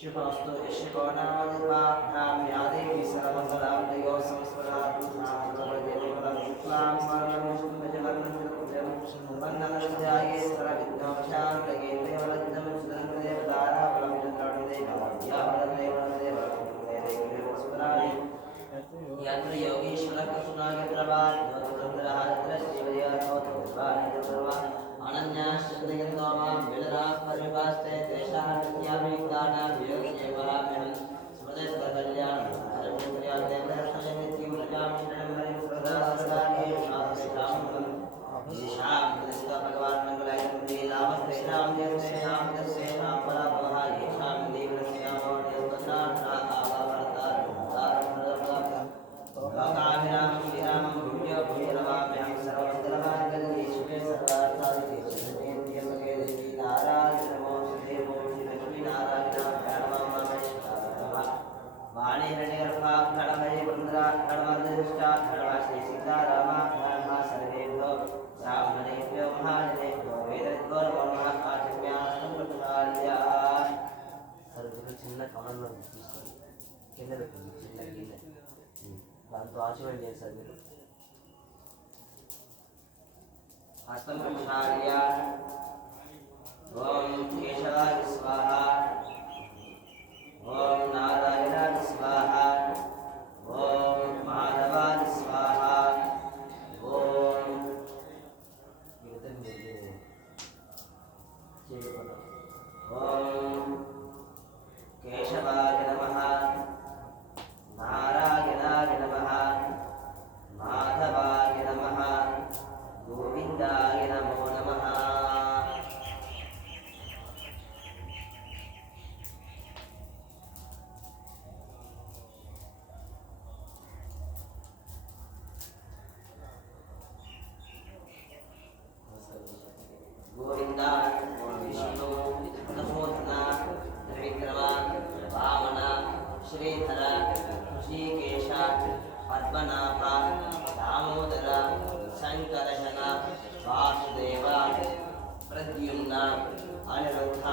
शुभमस्तु यशकोनादिपाभ्यां या देवी सर्वमङ्गलां दयो संस्मरात् नामदेवं शुक्लां स्मरणं वन्दनश्चाये सर्वविघ्नोपशान्तये देवलग्नं सुरङ्गदेवताराबलं चन्द्राणुदेवदेवदेवदेवस्मराणि यत्र योगीश्वरः सुनागप्रभात् तत्र श्रीवदयः अनन्याश्चन्द्रयन्तो मां विलराः परिभास्ते तेषां नित्याभियुक्तानां वियोगसेवाभ्यं स्मृतिस्वकल्याणं हरमिन्द्रियादेवदर्शननित्यं प्रजामण्डलं प्रदासदाने शास्त्रामं येषां कृष्ण भगवान् मङ्गलायन्ते लाभस्तेषां देवस्तेषां तस्येषां पराभवः येषां देवस्यामो लोकाभिरामं श्रीरामं भूयो भूयरवाम्यहं सर्वमङ्गलमाङ्गल्ये शिवे सर्वार्थसाधिके शरण्ये त्र्यम्बके देवी नारायणि नमोस्तुते ॐ श्रीलक्ष्मीनारायणाभ्यां नमः वाणीहृदयर्भा खड्मये वृन्द्रा खड्मदृष्टा खड्मा श्रीसीतारामाभ्यां नमः सर्वेभ्यो ब्राह्मणेभ्यो महाजनेभ्यो वेदविद्वो नमो नमः आचम्यास्तं प्रचार्याः सर्वत्र చిన్న కమలంలో తీసుకోండి కింద పెట్టండి చిన్న గిన్నె దాంతో ఆచమనం చేస్తారు మీరు హస్తం ప్రక్షాళ్య ఓం కేశవాయ స్వాహ ఓం నారాయణాయ స్వాహ ఓం మాధవాయ స్వాహ ఓం ఓం కేశవాయ నమః नारायणाय नमः माधवाय नमः गोविन्दाय नमो नमः गोविन्दा विष्णु नमोधना त्रिविक्रमा वामन श्रीधर ऋषिकेश पद्मनाभ दामोदर शंकरशन वासुदेव प्रद्युम्न अनिरुद्ध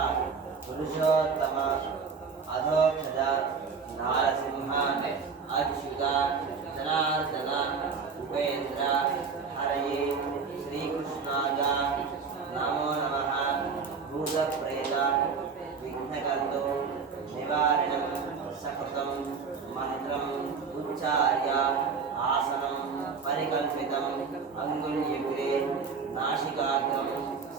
पुरुषोत्तम अधोक्षज नारसिंह अच्युत जनार्दन उपेन्द्र हरये श्रीकृष्णाय नमो नमः भूतप्रेत विघ्नकर्तो निवारणं सकृतं मंत्रम् उच्चार्य आसनं परिकल्पितम् अंगुल्यग्रे नासिकाग्रं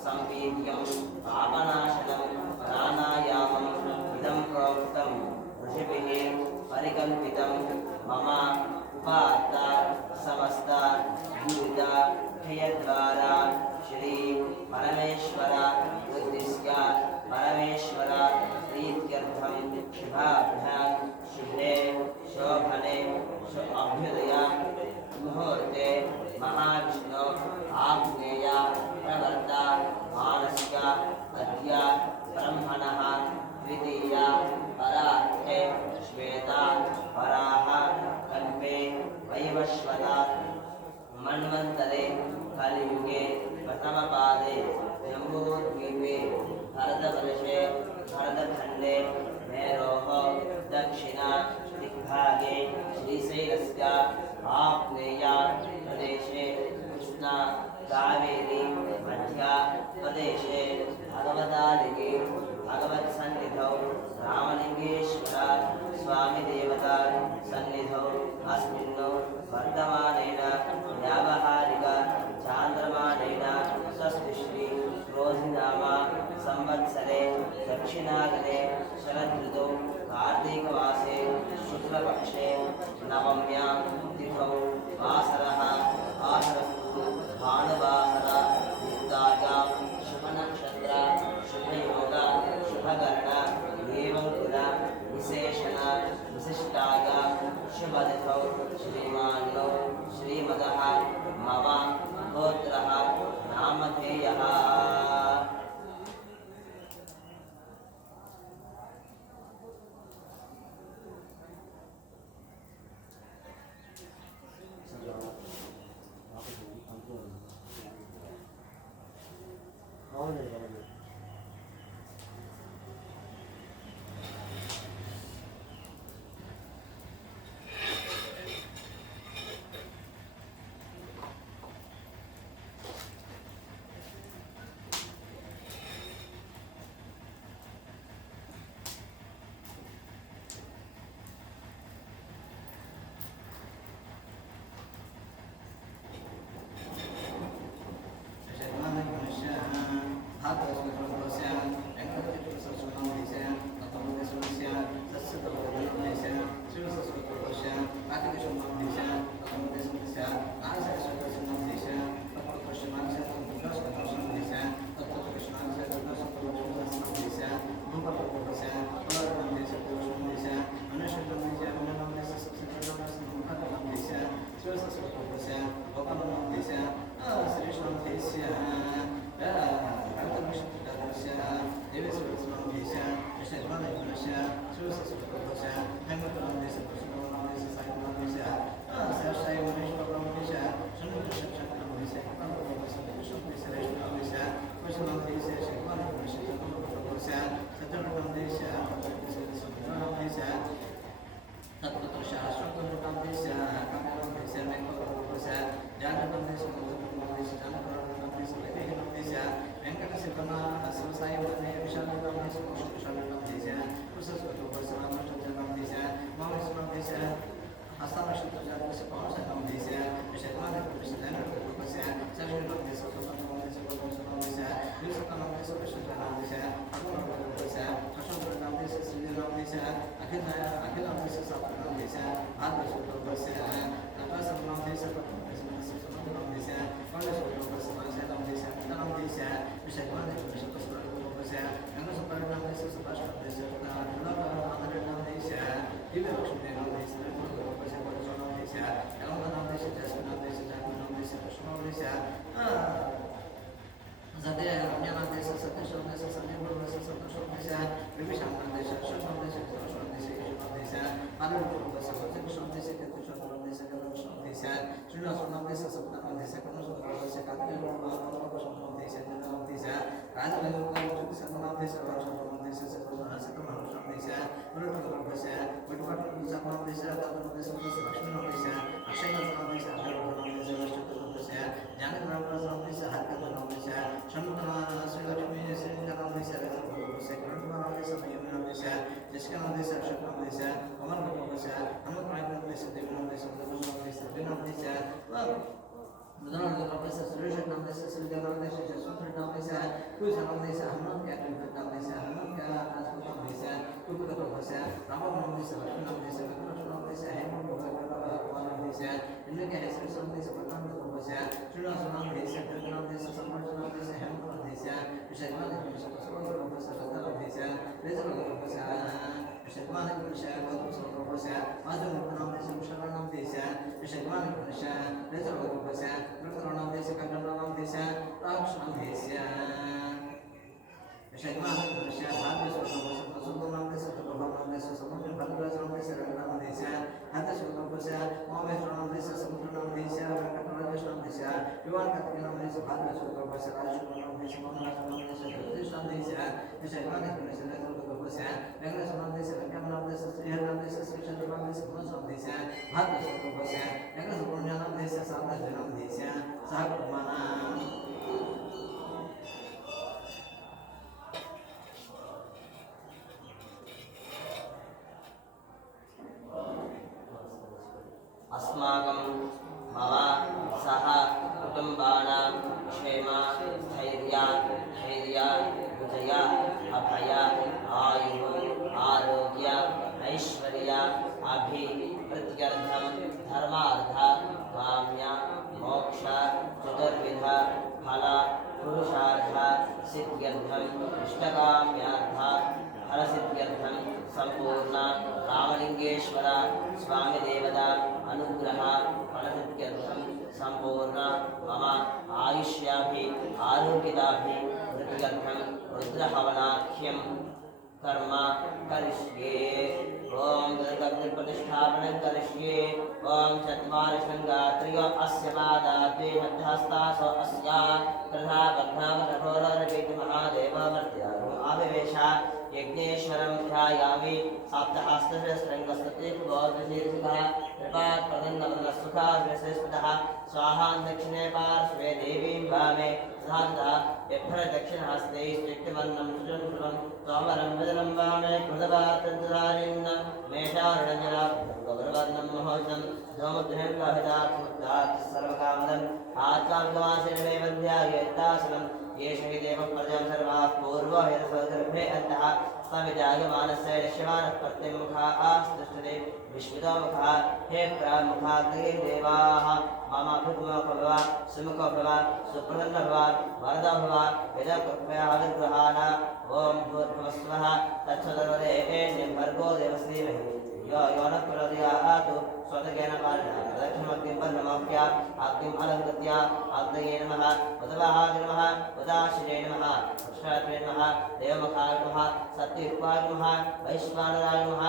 संवेद्यं पापनाशनं प्राणायामम् इदं प्रोक्तं ऋषिभिः परिकल्पितं मम उपात्त समस्त भूत क्षयद्वारा श्री परमेश्वर उद्दिश्य परमेश्वर प्रीत्यर्थं शुभाभ्यां शुभे शोभने अभ्युदय मुहूर्ते महाविष्णु आग्नेय प्रवर्त मानसिक अद्य ब्रह्मणः द्वितीय परार्थे श्वेता वराह कल्पे वैवस्वता मन्वन्तरे कलियुगे प्रथमपादे जम्बूद्वीपे भरतवर्षे भरतखण्डे मेरोः दक्षिण दिग्भागे श्रीशैलस्य आग्नेय प्रदेशे कृष्णा कावेरी मध्य प्रदेशे भगवतालिगे भगवत्सन्निधौ रामलिङ्गेश्वर स्वामिदेवता सन्निधौ अस्मिन् वर्तमानेन व्यावहारिक चान्द्रमानेन षष्ठीश्री क्रोधिनाम संवत्सरे दक्षिणाग्ने शरदृतौ कार्तीकमासे शुक्लपक्षे नवम्यां तिथौ वासरः आसरस्तु भानुवासर युक्तायां शुभनक्षत्र शुभयोग शुभकर्ण एवं कुल विशेषण विशिष्टायां शुभतिथौ श्रीमान्नो श्रीमदः मम गोत्रः नामधेयः अस्माकं मम सह कुटुम्बानां क्षेम धैर्य विजय अभय आयुः आरोग्य ऐश्वर्य अभिवृद्ध्यर्थं धर्मार्थ काम्य मोक्ष चतुर्विध फल पुरुषार्थ सिद्ध्यर्थं इष्टकाम्यार्थ फलसिद्ध्यर्थं संपूर्ण रामलिंगेश्वर स्वामी देवता अनुग्रह फलसिद्ध्यर्थं संपूर्ण मम आयुष्याभि आरोग्यदाभि वृद्ध्यर्थं रुद्रहवनाख्यं कर्म करिष्ये। ओम प्रतिष्ठापनं करिष्ये। ओम चत्वारि शृंगात्रयो अस्य पादाद्वे हस्तासो अस्या तथा बद्धावनघोररविघ्न यज्ञेश्वरं ध्यायामि सप्तहस्तशस्त्रङ्गस्तुतिर्गोत्रशीर्षितः कृपात्प्रदन्नवदनसुखा विशेषतः स्वाहा दक्षिणे पार्श्वे देवीं वामे तथा यद्धरदक्षिणहस्ते स्थितिवन्नं सुजन्ध्रुवं त्वमरं वदनं वामे कृतवार्तधारिन्न मेषारणजला गौरवर्णं महोजं धूमद्भिर्वाहितात्मुद्दात् सर्वकामदम् आत्मार्गवासिनमे वन्द्यायेत्तासनं येष हि देवः प्रजां सर्वाः पूर्वहितसर्गर्भे अन्तः सविजायमानस्य दृश्यमानः प्रतिमुखा आस्तुष्टते विश्वितो मुखः हे प्रमुखाग्रे देवाः ममाभिमुखो भव सुमुखो भव सुप्रसन्नो भव वरदो भव यजकृपयानुग्रहाण ॐ भूर्भुवस्वः तत्सवितुर्वरेण्यं भर्गो देवस्य धीमहि यो यो नः प्रचोदयात् स्वतकेन पालना प्रदक्षिणमग्निं बन्धमोक्ष्य अग्निम् अलङ्कृत्य अग्नये नमः उदवाहाय नमः उदाशिरे नमः कृष्णात्रे नमः देवमुखाय नमः सत्ययुक्ताय नमः वैश्वानराय नमः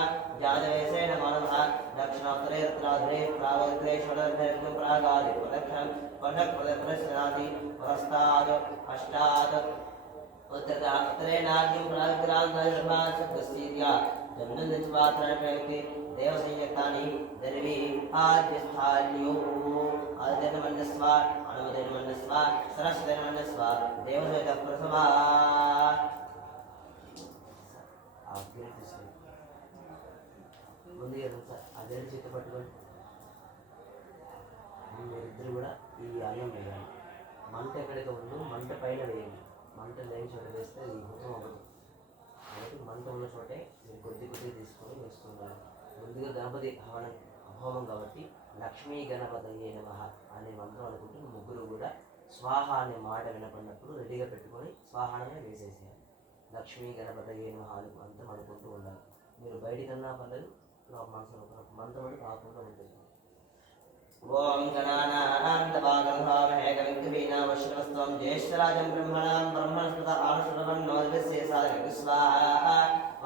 जातवेशे नमो नमः दक्षिणोत्तरे रत्नाधुरे प्रागोत्तरे षोडशेऽस्मिन् प्रागादि प्रदक्षिणं पठक्पदप्रश्नादि पुरस्ताद् पश्चात् उत्तरेणाग्निं प्राग्रान्धर्माचक्रस्येत्या जन्मनित्वात्रणप्रयुक्ते देवसंयुक्तानि दर्वी आद्यस्थान्यो आदित्यनमन्यस्व अनुमतिर्मन्यस्व सरस्वतीर्मन्यस्व देवसहितः प्रथमा ముందు అదే చేత పట్టుకోండి మీరిద్దరు కూడా ఈ అన్నం వేయాలి మంట ఎక్కడికి ఉందో మంట పైన వేయండి మంట లేని చోట వేస్తే ఈ హోమం అవ్వదు కాబట్టి మంట ఉన్న చోటే మీరు కొద్ది కొద్ది తీసుకొని వేసుకుంటారు ముందుగా గణపతి హోమం కాబట్టి లక్ష్మీ గణపతయే నమః అనే మంత్రం అనుకుంటూ ముగ్గురు కూడా స్వాహ అనే మాట వినపడినప్పుడు రెడీగా పెట్టుకొని స్వాహానే వేసేసేయాలి లక్ష్మీ గణపతయే నమః అని మంత్రం అనుకుంటూ ఉండాలి మీరు బయటికన్నా పర్లేదు మనసులో మంత్రం అని కాకుండా ఉంటుంది ఓం గణానాంతపాగంభామహే కవింకవీనావశ్రవస్త్వం జ్యేష్ఠరాజం బ్రహ్మణాం బ్రహ్మణస్పత ఆనుశ్రవన్నోదివ్యస్యే సాధనకు స్వాహా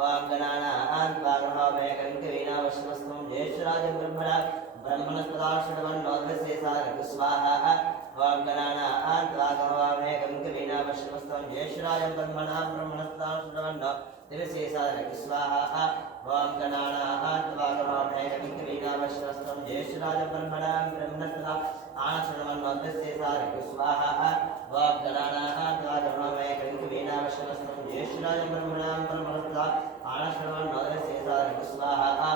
ఓం గణానాంతపాగంభామహే కవింకవీనావశ్రవస్త్వం జ్యేష్ఠరాజం బ్రహ్మణాం బ్రహ్మణస్పత ఆనుశ్రవన్నోదివ్యస్యే సాధనకు స్వాహా ఓం గణానాంతపాగంభామహే కవింకవీనావశ్రవస్త్వం జ్యేష్ఠరాజం బ్రహ్మణాం బ్రహ్మణస్పత ఆనుశ్రవన్నోదివ్యస్యే సాధనకు స్వాహా ఓం గణానాంతపాగంభామహే కవింకవీనావశ్రవస్త్వం జ్యేష్ఠరాజం బ్రహ్మణాం బ్రహ్మణస్పత ఆనుశ్రవన్నోదివ్యస్యే సాధనకు స్వాహా ఓం గణానాంతపాగంభామహే కవింకవీనావశ్రవస్త్వం జ్యేష్ఠరాజం బ్రహ్మణాం బ్రహ్మణస్పత ఆనుశ్రవన్నోదివ్యస్యే సాధనకు స్వాహా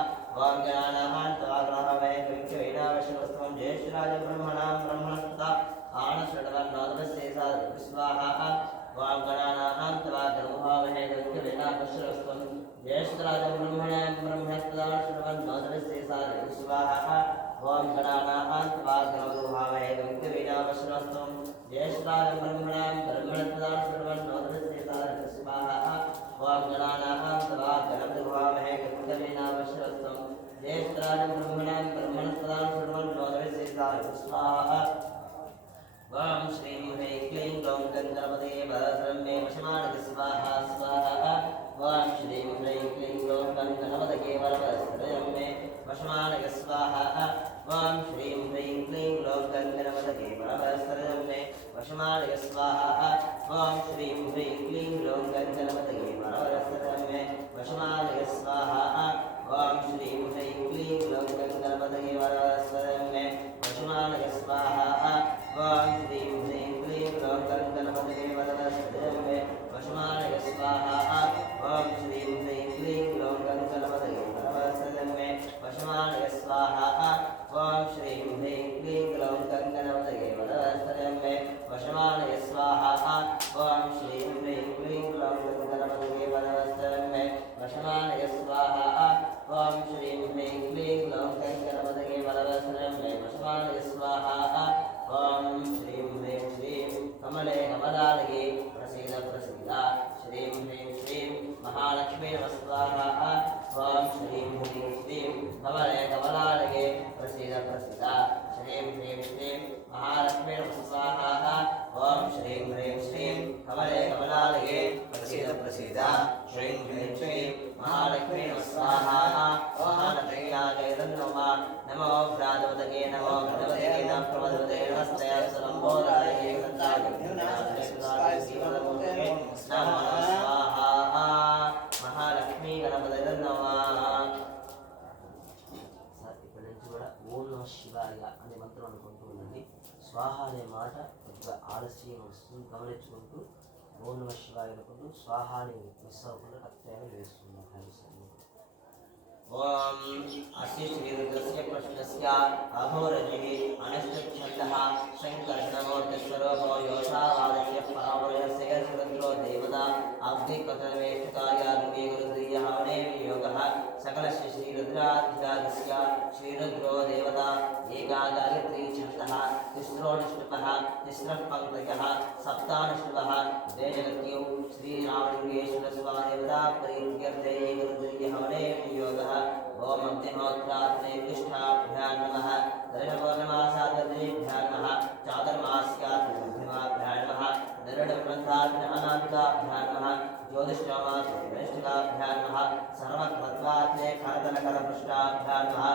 ఓం గణానాంతపాగంభామహే కవింకవీనావశ్రవస్త్వం జ్యేష్ఠరాజం బ్రహ్మణాం బ్రహ్మణస్పత ఆనుశ్రవన్నోదివ్యస్యే సాధనకు స్వాహా ఓం గణానాంతపాగంభామహే కవింకవీనావశ్రవస్త్వం జ్యేష్ఠరాజం బ్రహ్మణాం బ్రహ్మణస్పత ఆనుశ్రవన్నోదివ్యస్యే సాధనకు స్వాహా ఓం గణానాంతపాగంభామహే కవింకవీనావశ్రవస్త్వం జ్యేష్ఠరాజం బ్రహ్మణాం బ్రహ్మణస్పత ఆనుశ్రవన్నోదివ్యస్యే సాధనకు స్వాహా ఓం గణానాంతపాగంభామహే కవింకవీనావశ్రవస్త్వం జ్యేష్ఠరాజం బ్రహ్మణాం బ్రహ్మణస్పత ఆనుశ్రవన్నోదివ్యస్యే సాధనకు స్వాహా ఓం శ్రీం హ్రీం క్లీం గ్లౌం గణపతే వరదం మే వశమానక స్వాహా స్వాహా ఓం శ్రీం హ్రీం క్లీం గ్లౌం గణపతే వరదం మే వశమానక స్వాహా ఓం శ్రీం హ్రీం క్లీం గ్లౌం గణపతే వరదం మే వశమానక స్వాహా ఓం శ్రీం హ్రీం క్లీం గ్లౌం గణపతే వరదం మే వశమానక స్వాహా ఓం శ్రీం హ్రీం క్లీం గ్లౌం గణపతే వరదం మే వశమానక స్వాహా ఓం శ్రీం హ్రీం క్లీం గ్లౌం గణపతే వరదం మే వశమానక స్వాహా ఓం శ్రీం హ్రీం క్లీం గ్లౌం గణపతే వరదం మే వశమానక స్వాహా ఓం శ్రీం హ్రీం క్లీం గ్లౌం గణపతే వరదం మే వశమానక స్వాహా ఓం శ్రీం హ్రీం క్లీం గ్లౌం గణపతే వరదం మే వశమానక స్వాహా ఓం శ్రీం హ్రీం క్లీం గ్లౌం గణపతే వరదం మే వశమానక స్వాహా ఓం శ్రీం హ్రీం శ్రీం కమలే కమలాలయే ప్రసీద ప్రసీద శ్రీం హ్రీం శ్రీం మహాలక్ష్మీ నమః స్వాహా ఓం శ్రీం హ్రీం శ్రీం కమలే కమలాలయే ప్రసీద ప్రసీద శ్రీం హ్రీం శ్రీం మహాలక్ష్మీ నమః స్వాహా ఓం శ్రీం హ్రీం శ్రీం కమలే కమలాలయే ప్రసీద ప్రసీద శ్రీం హ్రీం శ్రీం మహాలక్ష్మీ నమః స్వాహా మహాలక్ష్మ్యాయ నమః నమో ప్రాజపతకే నమో గణపతే నమః ప్రమదపతే నమస్తే సరంబోధాయ సంతాయ నమః స్వాహా స్వాహ అనే మాట కొద్దిగా ఆలస్యం వస్తుంది, గమనించుకుంటూ ఓం నమ శివాయ అనుకుంటూ స్వాహాని మిస్ అవ్వకుండా కరెక్ట్గా వేస్తున్నాం. ఓం అస్య శ్రీరుద్రస్య కృష్ణస్య అఘోరజిః అనష్టఛందః సంకర్షణమూర్తిస్వరూపో యోషావాదస్య పరావరస్య శ్రీరుద్రో దేవతా అగ్నికథనవేష్టకాయ రుద్రీయహవనే వియోగः सकलस्य श्रीरुद्राधिराजस्य श्रीरुद्रो देवता एका गायत्री छन्दः तिस्रोऽनुष्टुपः तिस्रः पङ्क्तयः सप्तानुष्टुपः द्वेजगत्यौ श्रीरामलिङ्गेश्वरस्वादेवता प्रीत्यर्थे रुद्रीयहवने वियोगः ओम अग्निहोत्रात्रे निष्ठाभ्यां नमः दर्शपौर्णमासादर्शेभ्यां नमः चातुर्मास्यात्मभ्यां नमः नरडब्रन्थाभ्यां नमः ज्योतिष्ठामाभ्यां नमः सर्वकृत्वात्मे करतलकरपृष्ठाभ्यां नमः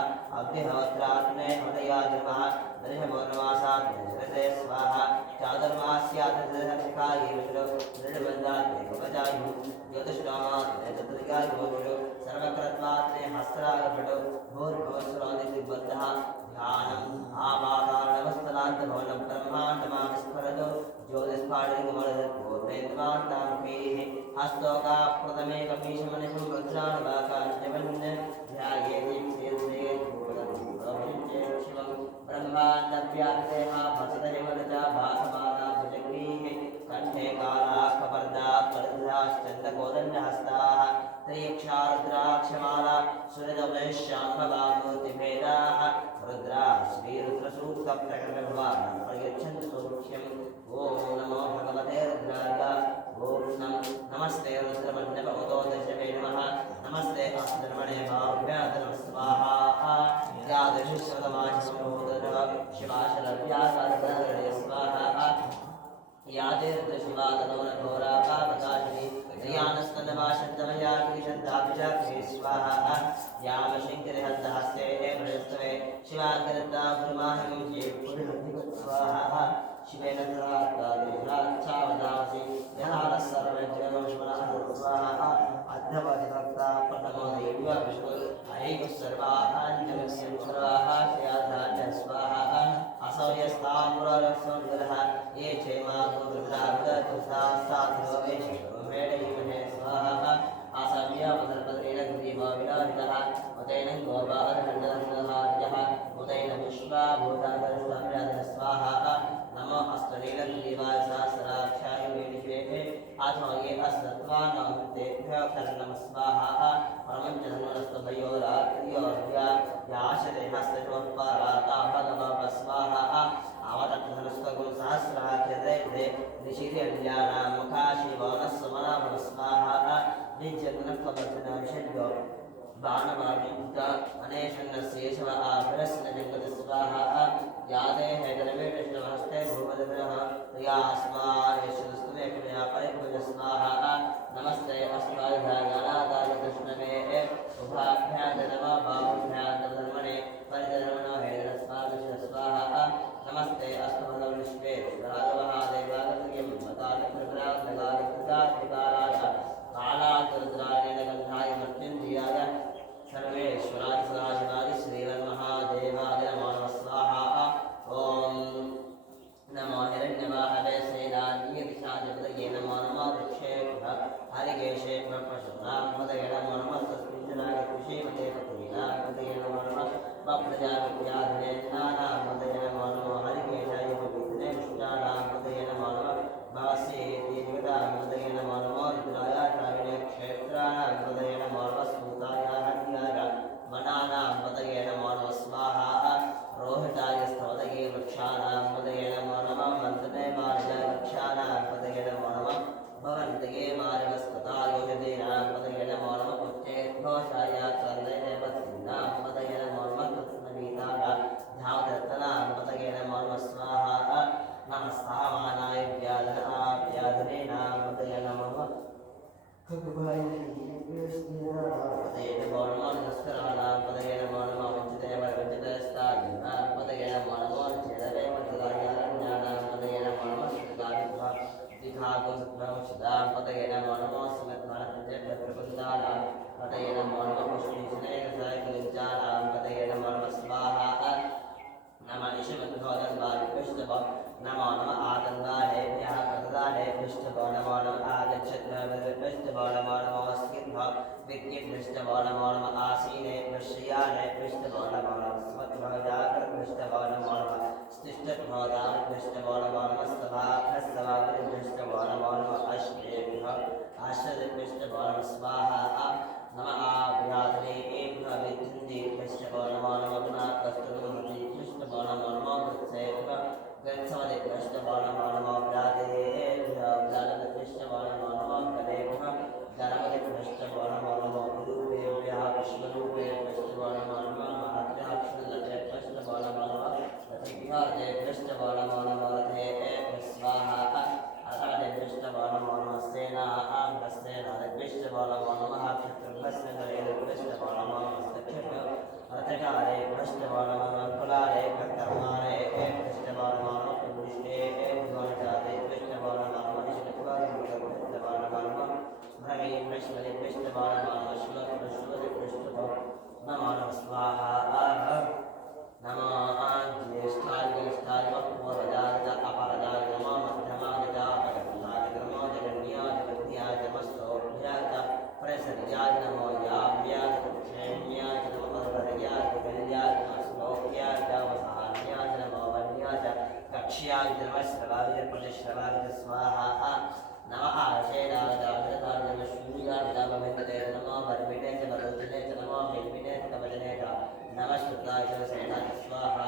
अग्निहोत्रात्मे हृदयाय नमः दर्शपौर्णमासात्मे स्वाहा चातुर्मास्यात्मकाये विष्णु नरडब्रन्थात्मे कवचायु ज्योतिष्ठामात्मे चतुर्गायो सर्वकृत्वात्मे हस्त्रागपटो भूर्भुवस्सुरादिबद्धः ध्यानम् आवाहनमस्तलान्तभवनं ब्रह्माण्डमाविस्फुरतो ज्योतिष्पाणिगमनपूर्णेन्द्रमान्तामुखैः हस्तोका प्रथमे कपीशमनिषं रुद्राणवाकाञ्चवन् ध्यायेतीं शिवं ब्रह्माण्डव्याप्तेः भसतयमनजा भासमाना भुजङ्गीः कण्ठे काला कपर्दा परिद्राश्चन्द्रकोदण्डहस्ताः त्र्यक्षारुद्राक्षमाला सुरदवैश्याम्भवामूर्तिभेदाः रुद्रा श्रीरुद्रसूक्तप्रकरणभवान् प्रयच्छन्तु सौख्यम् ॐ नमो भगवते रुद्राय ॐ नमस्ते रुद्रमण्डपवतो दशमे नमः नमस्ते अस्त्रमणे भाव्यादनं स्वाहा यादृशश्रतमाशमोदरः शिवाशलव्याकाशदरे स्वाहा यादेर्दशिवादनोरघोराकापकाशिनी क्रियानस्तनमाशन्तमया क्रिशन्ताभिषाक्षे स्वाहा यामशङ्करिहन्तहस्ते प्रयस्तवे शिवाकरता गुरुमाहिं स्वाहा शिवेन धरात्तादेशावदासि जनानः सर्वज्ञनोष्मनः स्वाहा अध्यवधिभक्ता प्रथमो देव्या विष्णु अयैः सर्वाहाञ्जलस्य सर्वाहा श्रेयाधान्य स्वाहा असौ यस्ताम्ररसोन्गलः ये क्षेमा गोदृढाब्दतुसास्ताधो वेषमेडैमहे स्वाहा आसव्यावदर्पत्रेण ग्रीवविराजितः उतेन गोपादखण्डदर्शनहार्यः उतेन विश्वाभूतादर्शनव्याधिः स्वाहा नमो अस्तनीलग्रीवाय सहस्राक्षाय वेणिषेः अथो ये अस्त्वानां नमः स्वाहा परमञ्चधनस्तभयोरात्रियोर्व्या याशते हस्तशोत्पराता भगवः स्वाहा आवतत्धनस्तगुं सहस्राख्यते निशिर्यल्यानां मुखाशिवनस्वमनाभव स्वाहा नित्यगुणत्ववर्धनाभिषेभ्यो बाणवायुक्त अनेशन्नस्येषव आभरस्य जगत् स्वाहा यादे हैदरवेटश्रवहस्ते भूमदग्रह प्रियास्मायश्रुस्तुमे कृपया परिभुज स्वाहा नमस्ते अस्मादाय कृष्णवे उभाभ्यां नमः बाहुभ्यां धर्मणे परिधर्मणो हैदरस्मादश स्वाहा नमस्ते अस्तु भगवन्विश्वे राघवहादेवागतिं मतालिकृतरागतिकाराय कालातरुद्रायण गन्धाय मृत्युञ्जयाय सर्वेश्वराय सदाशिवाय श्रीमन्महादेवाय नमो नमः स्वाहा ॐ नमो हिरण्यवाहवे सेनानीयदिशाजपदये नमो नमः वृक्षेभ्यः हरिकेशेभ्यः पशुनामपदये नमो नमः तस्मिञ्जनाय कृषीमते पतये नमो नमः वप्रजापत्याधने नानामपदये नमो नमः हरिकेशाय पवित्रे विष्टानामपदये नमो नमः भास्येति देवतामपदये नमो नमः रुद्राय द्राविणे क्षेत्राणामपदये नमो नमः सूताय हर्याय मनानामपदये नमो नमः स्वाहा रोहिताय स्तवदये वृक्षाणामपदये नमो नमः मन्त्रमे मार्गाय वृक्षाणामपदये नमो नमः भवन्तये मार्गस्पतायोजतीनामपदये नमो नमः पुच्छेद्घोषाय चन्दने पत्नीनामपदये नमो नमः कृत्स्नवीताय धावदत्तनामपदये नमो नमः स्वाहा नमस्तामानाय व्याधनेनामपदये नमो नमः खगुभाय पदये नमो नमः नमस्कराणामपदये नमो नमः वञ्चितेव वञ्चितस्तानामपदये नमो नमः चेदवे मधुरायारण्यानामपदये नमो नमः सुखदाविद्वा दिखाकुंसत्वंशदामपदये नमो नमः सुमत्मानप्रबन्धानामपदये नमो नमः पुष्णीशनैकसायकलिञ्चानामपदये नमो नमः स्वाहा नमः निशमद्भोदन्वादिकृष्ण पृष्ठभो नमो नमः आगन्दारेभ्यः प्रददारे पृष्ठभो नमो नमः आगच्छद्भ्यः पृष्ठभो नमो नमः स्किद्भो विद्युत्पृष्ठभो नमो नमः आसीने पृष्ठयाने पृष्ठभो नमो नमः स्मद्भो जागृत्पृष्ठभो नमो नमः स्तिष्ठद्भो दामपृष्ठभो नमो नमः स्तभापृष्ठभो नमो नमः अश्वेभ्यः आश्रयपृष्ठभो नमः स्वाहा नमः आव्याधनेभ्यः विद्युन्दिपृष्ठभो नमो नमः कस्तुर्मति पृष्ठभो नमो नमः वृत्सेभ्यः गच्छवदे पृष्ठभो नमो नमः व्याधेभ्यः व्याधपृष्ठभो नमो नमः गणेभ्यः गणपति पृष्ठभो नमो नमः विरूपेभ्यः विश्वरूपे पृष्ठभो नमो नमः महाभ्यः क्षुल्लते पृष्ठभो नमो नमः रथिभ्यः ते पृष्ठभो नमो नमः रथेभ्यः स्वाहा अराधे पृष्ठभो नमो नमः सेनाभ्यस्तेनादे पृष्ठभो नमो नमः क्षत्रभ्यस्तेनादे पृष्ठभो नमो नमः सख्यभ्यः रथकारे पृष्ठभो नमो नमः कुलारे कर्मारे पृष्ठभो नमो नमः पुरुषे भुवनजाते पृष्ठभो नमो नमः ईश्वरत्वाय पृष्ठभो नमो नमः भ्रमे पृष्ठभो पृष्ठभो नमो नमः श्लोकपृष्ठभो पृष्ठभो नमो नमः स्वाहा नमो ज्येष्ठाय ज्येष्ठाय पूर्वजाय अपरजाय नमो मध्यमाय अपरजाय नमो जगन्याय जगन्याय नमस्तोभ्याय प्रसन्याय नमो याव्याय क्षेम्याय नमो परवर्याय कल्याय नमस्तोभ्याय वसान्याय नमो वन्याय कक्ष्याय नमः श्रवाय प्रतिश्रवाय स्वाहा नमः आशेनाय नमः शूयाय नमो वर्मिणे च वरुदिने च नमो वेल्मिने च कवचने च नमस्कृताय सेनाय स्वाहा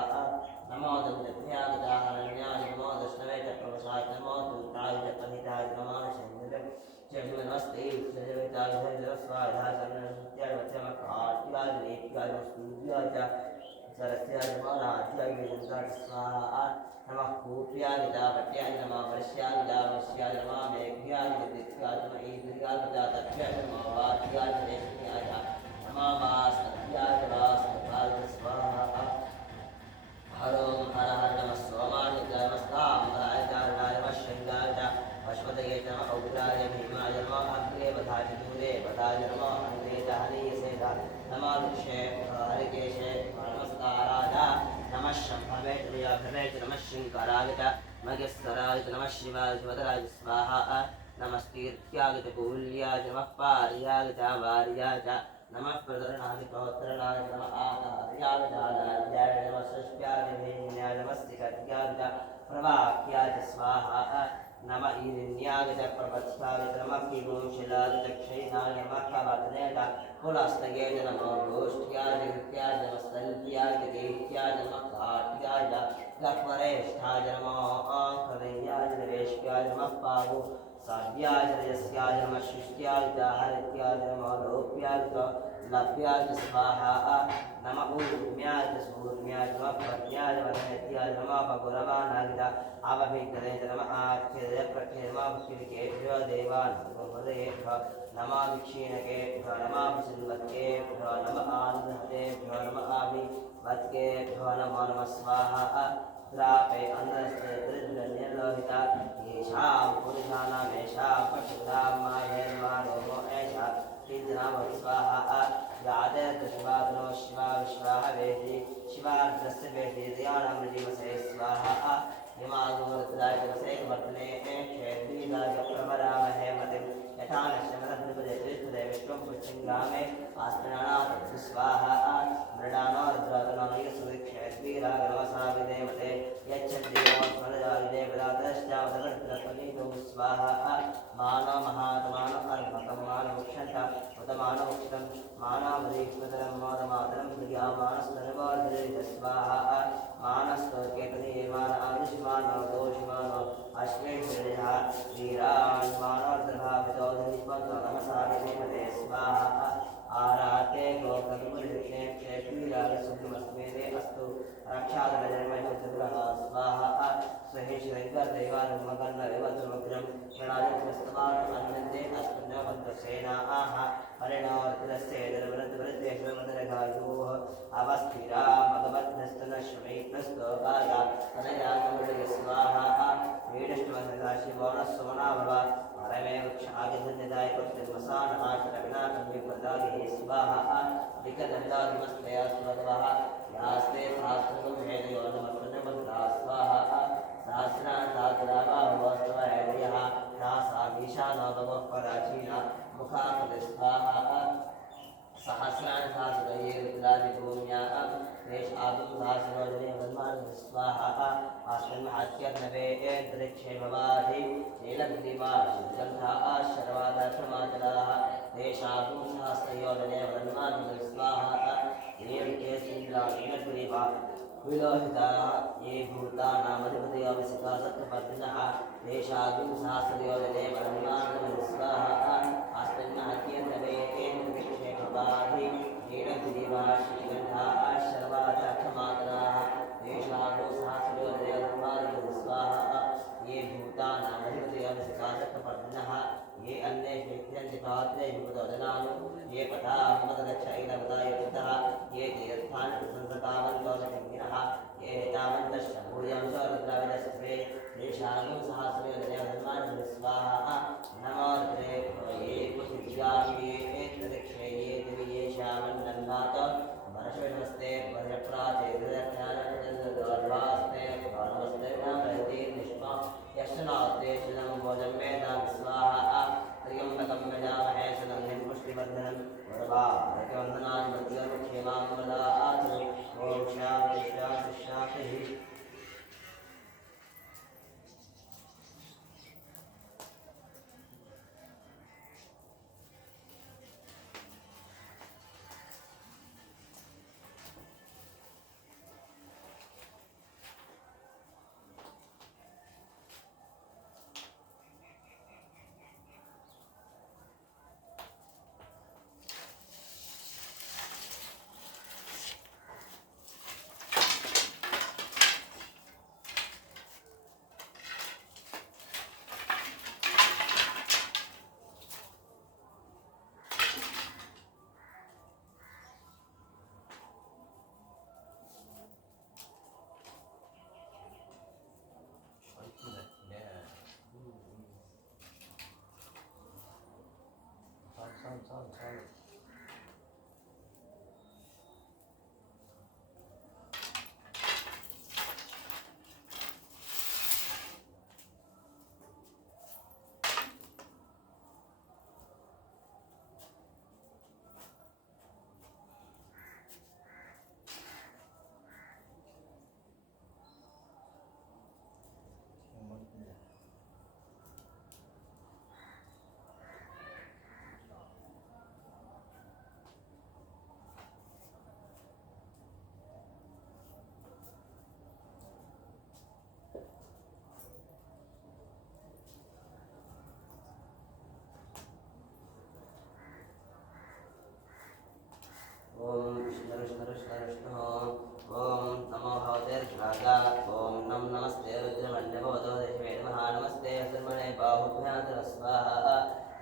नमो दन्त्यभ्याय दाहरण्याय नमो दशनवे च प्रवसाय नमो दूताय च पनिताय नमो शंदले च नमस्ते विश्वजविताय स्वाहा सर्वसत्याय वचमकाट्याय लेप्याय सूर्याय च सरस्याय नमो राज्याय विजन्ताय स्वाहा नमः कूप्याय दावट्याय नमः वर्ष्याय दावस्याय नमः मेघ्याय विद्युत्याय नमः ईन्द्रियाय तत्याय नमः वाद्याय रेष्म्याय नमः वास्त्याय वास्त्याय स्वाहा हरों हर हर नमः सोमाय नमस्ताम्राय नमः शृंगाय अश्वतये नमः उग्राय भीमाय नमः अग्रे बधाय दूरे बधाय नमः अन्ते हरियसे नमः वृक्षे हरिकेशे नमस्काराय नमः शंभवे प्रियाभवे नमः शंकराय मगेश्वराय नमः शिवाय शिवतराय स्वाहा नमस्तीर्थ्याय कूल्याय नमः पार्याय वार्याय नमः प्रदरणाय पौत्रणाय नमः आधार्याय दानार्याय नमः सृष्ट्याय भेन्याय नमः सिकट्याय प्रवाक्याय स्वाहा नमः ईरिण्याय प्रपथ्याय नमः किंशिलाय क्षयिनाय नमः कवटने कुलस्तये नमः गोष्ठ्याय कृत्याय नमः स्तल्प्याय देह्याय नमः घाट्याय लक्ष्मरेष्ठाय नमः कवय्याय निवेश्याय नमः पावो साध्याय यस्याय नमः शिष्ट्याय हरित्याय नमः लोप्याय लभ्याय स्वाहा नमः ऊर्म्याय सूर्म्याय नमः पद्याय वनयत्याय नमः भगुरवानाय आवभिग्ने नमः आख्ये प्रख्ये नमः भक्तिविकेभ्यो देवानां हृदयेभ्यो नमः विक्षीणकेभ्यो नमः विसिन्वत्केभ्यो नमः आन्धतेभ्यो नमः आभिवत्केभ्यो नमो नमः स्वाहा द्रापे अन्नस्ते दृढ्यलोहिता येषां पुरुषाणामेषां पशुधां मायेर्मानोमो एषा तीर्थनाम स्वाहा यादृशिवादनो शिवा विश्वाः वेदि शिवार्द्रस्य वेदि दयानां जीवसे स्वाहा हिमागोरुद्राय वसे वर्तने क्षेत्रीदाय प्रवरामहे मतिं यथा नश्यमदद्विपदे त्रिपदे विश्वं पुष्टिङ्गामे आस्मनानाथ स्वाहा मृडानो रुद्रातनमय सूर्यक्षेत्रीरागनवसाविदे मते यच्छद्देवस्मरजाविदे वदातश्चावदगत्रपनीतो स्वाहा मानो महात्मानो अर्भकं मानमुक्षन्त उतमानमुक्षितं मानावदीष्वतरं मोदमातरं प्रियामानस्तनवार्धरे स्वाहा मानस्तोकेतने मान आयुष्मानो दोषमानो अश्वेश्वरः वीरान् मानोर्धभावितो धनिष्मतो नमसाविदे मते स्वाहा आराते गोकर्मुर्विष्णे क्षेत्रीरागसुखमस्मेदे अस्तु रक्षादनजन्मयुद्धः स्वाहा स्वहे श्रीगर्दैवानुमगन्नविवतुमग्रं प्रणायप्रस्तवान् अन्वन्दे अस्मन्नवन्तसेनाः हरिणोर्तिरस्य दरवरद्वृद्देशमदरगायोः अवस्थिरा मगवद्नस्तनश्वमेतस्तोकाय तनयानमुदय स्वाहा वीरष्टमसदाशिवोनस्वमनाभव परमे वृक्षादिधन्यदाय प्रतिमसान आचरविनाकम्यप्रदाये स्वाहा विकदण्डादिमस्तया स्वगवः यास्ते शास्त्रगं वेदयो नमस्मन्नवन्ता स्वाहा सहस्रान्ताग्रामावस्तवहृदयः रासामीशानामवपराचीना मुखापतिस्वाहा सहस्राणि सहस्रैर्विराजिभूम्यां देशादुं सहस्रवदने वन्मानं स्वाहा आश्रमहात्यर्नवे दृक्षे भवाधि नीलग्निवाशुगन्धा शर्वादक्षमाचलाः देशादुं सहस्रयोदने वन्मानं स्वाहा नीलकेशीन्द्राणीनग्रीवा विलोहिताः ये भूतानामधिपतयोऽभिसिकासत्त्वपर्दिनः देशादुं सहस्रयोदने वन्मानं स्वाहा आश्रमहात्यर्नवे बाधि नीलगिरिवाश्रीगन्धा शर्वादक्षमातराः देशादो सहस्रयोदयधर्मादिपति स्वाहा ये भूतानामधिपतयोऽभिसिकासत्त्वपर्दिनः ये अन्ये शैत्यन्ति पात्रे विपदोदनानु ये पठामदक्षैलपदायतः ये तीर्थानि प्रशंसतावन्तोदकिङ्गिनः ये तावन्तश्चभूयंसो रुद्राविदस्त्रे देशादो सहस्रयोदयधर्मादिपति स्वाहा नमो रुद्रे ये पुष्यामि श्यामन्नन्नाथ वर्षनमस्ते वर्षप्राचे हृदयज्ञानप्रचन्दोर्वास्ते भगवस्ते नामयति निष्मा यशनास्ते शनं भोजं मेधां स्वाहा त्र्यम्बकं यजामहे शतं पुष्टिवर्धनं वरदारकवन्दनानि मध्यमुक्षेमां वरदातु ॐ शान्ति शान्ति शान्तिः Sorry. ओम विष्णु विष्णु विष्णु विष्णु ओम नमो भगवते ऋषभागाय ओम नमस्ते रुद्रमण्डभवतो देशवे नमः नमस्ते सर्वणे बाहुभ्यां स्वाहा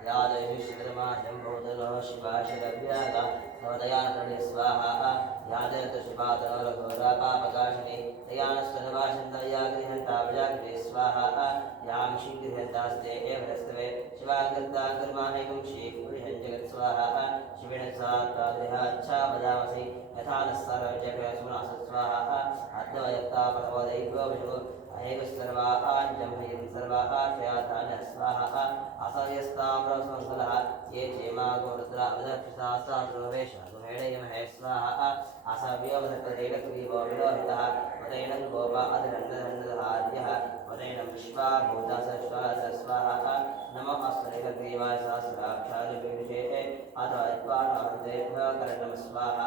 यादेवी शिवदमाशं भवतलो शिवाशिरभ्याग भवदयानतणे स्वाहा यादेव शिवातनोरघोरापापकाशिनी तयानस्वनवाशन्तयागृहन्ताभजाग्रे स्वाहा यां शीघ्रहन्तास्ते एवरस्तवे शिवाकृता कर्माणैकं शीघ्रं जगत् स्वाहा शिवेन सात्तादिहाच्छा वदामसि यथा नः सर्वजगत्सुनास स्वाहा अद्वयत्ता परमदैवो विष्णु अहेकस्सर्वा आज्यमहयं सर्वा आश्रयाधानः स्वाहा असर्यस्ताम्रसंसलः ये चेमा गोरुद्रा अवदक्षिता सहस्रवेश गुणेडयमहे स्वाहा असव्योवसकरेणकुवीवो विलोहितः वदैनं गोपा अधिरन्दधन्दधार्यः वदैनं विश्वा भूतासश्वास स्वाहा नमः अस्मरेकग्रीवाय सहस्राक्षादिविषये अथ अद्वानान्तेभ्यो करणं स्वाहा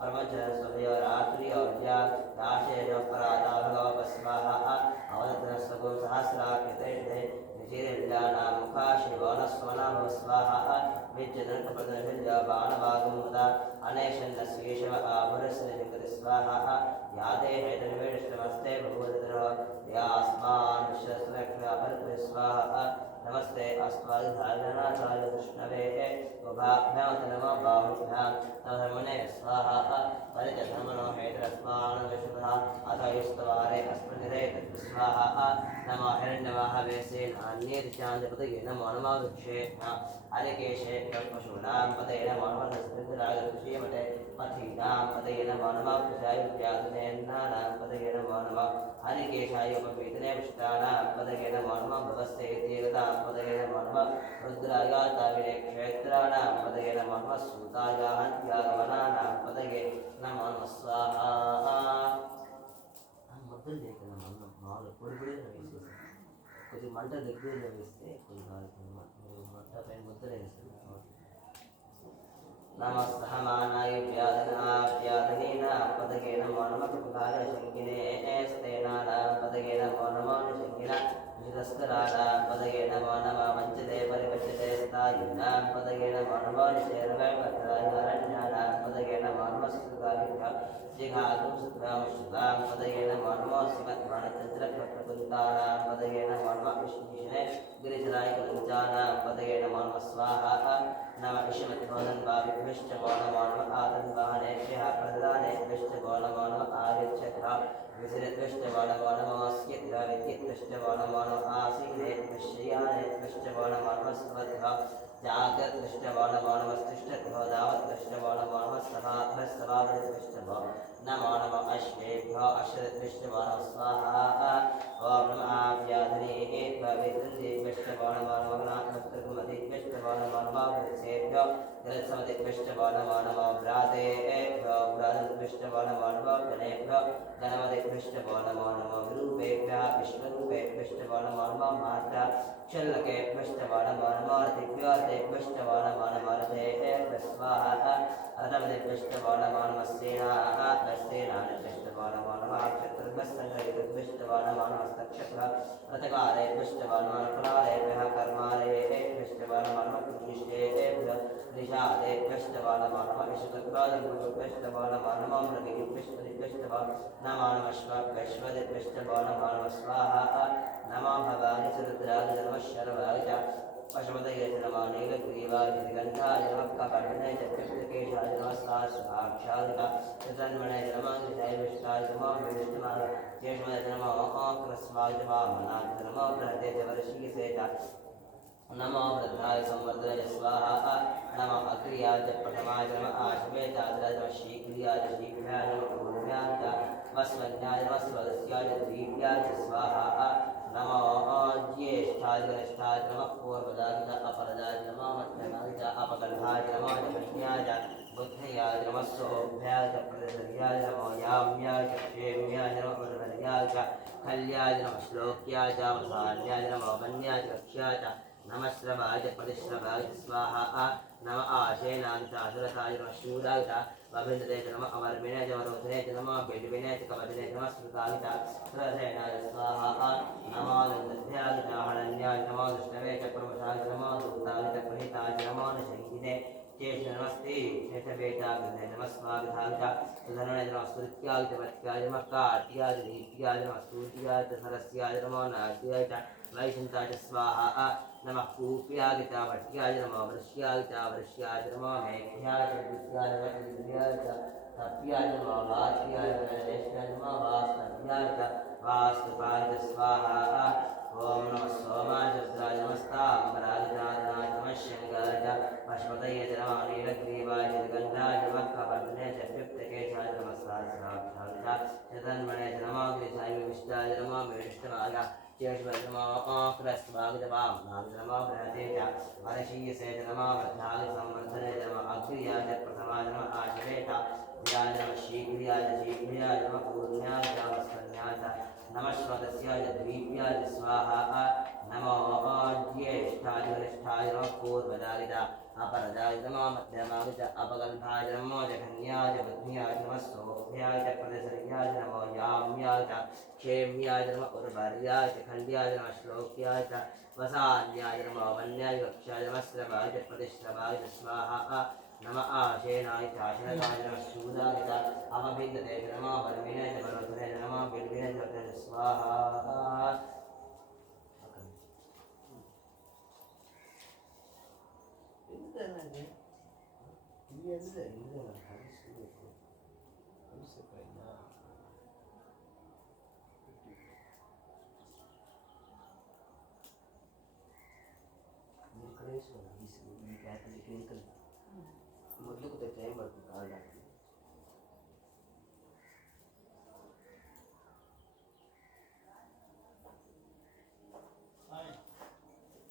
परमजनस्वभयो रात्रियोर्या राशेयोपराधा भगवप स्वाहा अवदत्तनस्वगो सहस्राकृते निशिरिल्यानामुखा शिवनस्वनभव स्वाहा विद्यदन्तप्रदभिर्यबाणवागमुदा अनेशन्नस्वीशव आभुरस्यजगति स्वाहा यादे हेतनिवेशनमस्ते भगवद्रो यास्मान् विश्वस्वलक्ष्म्यापरत्वे स्वाहा नमस्ते अस्मद्धारणाचार्य विष्णवे उभाभ्यां नमः बाहुभ्यां तधर्मणे स्वाहा परिचधर्मणो हेतरस्मान् विशुभः अथ युस्तवारे अस्मन्निरे स्वाहा नमो हिरण्यवाहवेसे नान्येतिचान्द्रपतये नमो नमः वृक्षेभ्यः हरिकेशे पशूनां पतये नमो नमः सस्कृतरागऋषीमते पथीनां पतये नमो नमः प्रजायुव्याधनेन्नानां पतये नमो नमः हरिकेशाय उपपीतने पुष्टानां पतये नमो नमः भवस्ते तीरतां पतये नमो नमः रुद्रायाताविने क्षेत्राणां पतये नमो नमः सूतायाहन्त्यागमनानां पतये नमो नमः स्वाहा మొత్తం చేయగలం అన్నం మామూలు పొడి పొడిగా వేసేసి కొద్దిగా మంట దగ్గరలో వేస్తే కొద్దిగా మంట పైన ముద్దలు వేస్తుంది नमस्तहमानाय व्याधनाभ्याधनेन पदगे नमो नमः कुलाशङ्किने स्तेनानां पदगे नमो नमः शङ्किना निरस्तराणां पदगे नमो नमः वञ्चते परिवच्यते स्थायिनां पदगे नमो नमः निशेर्वैपत्रायरण्यानां पदगे नमो नमः सुगाभिभ्यः जिघातुं सुग्रामश्रुतां पदगे नमो नमः श्रीमद्वाणचन्द्रप्रकुन्तानां पदगे नमो नमः विष्णुशने गिरिजरायकलञ्चानां पदगे नमो नमः स्वाहा नमः ईश्वरत्वदन्वाभिभ्यश्च वो नमो नमः आतन्वाहनेभ्यः प्रदानेभ्यश्च वो नमो नमः आगच्छतः विसृत्वश्च वो नमो नमः स्यतः विद्युत्वश्च वो नमो नमः आसीनेभ्यश्चयानेभ्यश्च वो नमो नमः स्वतः जागृत्वश्च वो नमो नमः तिष्ठतः दावत्वश्च वो नमो नमः सभाभ्यस्तभावृत्वश्च वो नमो नमः अश्वेभ्यः अश्वत्वश्च वो नमः स्वाहा ॐ नमः व्याधनेः विद्युन्देभ्यश्च वो नमो नमः नाथमस्त्रकुमतेभ्यश्च वो नमो नमः वृत्सेभ्यः जलसमतेभ्यश्च वो नमो नमः व्रातेभ्यः व्रातभ्यश्च वो नमो नमः गणेभ्यः गणपतिभ्यश्च वो नमो नमः विरूपेभ्यः विष्णुरूपेभ्यश्च वो नमो नमः मात्रा क्षल्लकेभ्यश्च वो नमो नमः रतिभ्यः रतेभ्यश्च वो नमो नमः रथेभ्यः स्वाहा रथपतिभ्यश्च वो नमो नमः सेनाभ्यश्च वो नमो नमः क्षत्रभ्यश्च वो नमो नमः स्तक्षत्रः रथकारेभ्यश्च वो नमः कुलालेभ्यः कर्मारेभ्यश्च वो नमो नमः कृष्णेभ्यः निषादेभ्यश्च वो नमो नमः विशुद्धभ्यश्च वो नमो नमः मृगेभ्यश्च वो नमो नमः श्वभ्यश्च वो नमो नमः स्वाहा नमो भवानि सुरुद्राय नमः शर्वाय च पशुपतये नमः नीलग्रीवाय गन्धाय नमः कपर्णये च कृष्णकेशाय नमः सहस्राक्षाय च चतुर्मणे नमः जयविष्टाय नमः विष्णुमाय केशवाय नमः कृस्वाय च वामनाय नमः बृहते च वर्षीसे च नमो वृद्धाय संवर्धनाय स्वाहा नमः अग्र्याय च प्रथमाय नमः आश्वे च आदराय नमः शीघ्रियाय च शीघ्राय नमः पूर्ण्याय च वस्वन्याय नमः स्वदस्याय च द्वीप्याय च स्वाहा नमो ज्येष्ठाय गणेष्ठाय नमः पूर्वजाय च अपरजाय नमः मध्यमाय च अपगर्भाय नमः जघन्याय च बुद्धयाय नमः सोभ्याय च प्रदर्याय नमो याम्याय च क्षेम्याय नमः वरवर्याय च कल्याय नमः श्लोक्याय च वसान्याय नमो वन्याय च कक्ष्याय च नमः श्रवाय च परिश्रवाय च स्वाहा नमः आशेनाय च आसुरताय नमः शूराय च वभिन्द्रे च नमः अवर्मिणे च वरोधने च नमः बिड्विने च कवचने च नमः श्रुताय च श्रसेनाय स्वाहा नमो नन्दभ्याय च हरण्याय नमो विष्णवे च प्रमुखाय च नमो दूताय च प्रहिताय च नमो निशङ्गिने केश नमस्ते शेषवेदाग्ने नमः स्वागताय च सुधर्मणे नमः स्तुत्याय च वत्याय नमः कार्त्याय च दीप्याय नमः स्तूत्याय च सरस्याय नमो नाट्याय च वैशन्ताय च स्वाहा नमः कूप्याय च भट्याय नमः वृष्याय च वृष्याय नमः मेघ्याय च दुष्याय नमः इंद्रियाय च तप्याय नमः वात्याय च ज्येष्ठाय नमः वास्तव्याय च वास्तुपाय च स्वाहा ओम नमः सोमाय च रुद्राय नमस्ताम्बराय च नमः शङ्कराय च पशुपतये च नमः नीलग्रीवाय च गन्धाय नमः कपर्णये च विप्तकेशाय च नमः सहस्राक्षाय च चतुर्मणे च नमः गिरिशाय विष्टाय च नमः विष्णुवाय केशवाय च नमः कृस्वाय च वामनाय च नमः बृहते च वर्षीयसे च नमः वृद्धाय संवर्धने च नमः अग्र्याय च प्रथमाय च नमः आश्वे च ध्याय नमः शीघ्रियाय च शीघ्रियाय च नमः पूर्ण्याय च वस्वन्याय च नमः श्वदस्याय च द्वीप्याय च स्वाहा नमो ज्येष्ठाय वरिष्ठाय नमः पूर्वजाय च अपरजाय नमः मध्यमाय च अपगल्भाय नमो जघन्याय च बुद्ध्याय नमः सोभ्याय च प्रदर्याय नमो याम्याय च क्षेम्याय नमः उर्वर्याय च खण्ड्याय नमः श्लोक्याय च वसान्याय नमो वन्याय कक्ष्याय नमः श्रवाय च प्रतिश्रवाय च स्वाहा नमः आशेनाय च आशनकाय नमः शूलाय च अपभिन्दते च नमः वर्मिणे च वरोधने च नमः बिड्विने च स्वाहा ಇಲ್ಲ ಇಲ್ಲ ಹರಿಸಬೇಕು ಹರಿಸಬೇಕಲ್ಲ ಈ ಕಡೆ ಈ ಗ್ಯಾಪಲ್ಲಿ ಕ್ಲಿನಿಕಲ್ ಮೊದಲು ಗೊತ್ತಾಯ್ತು ಟೈಮ್ ಮಾಡ್ಬೇಕು ಕಾರ್ಡ್ ಹಾಕಿ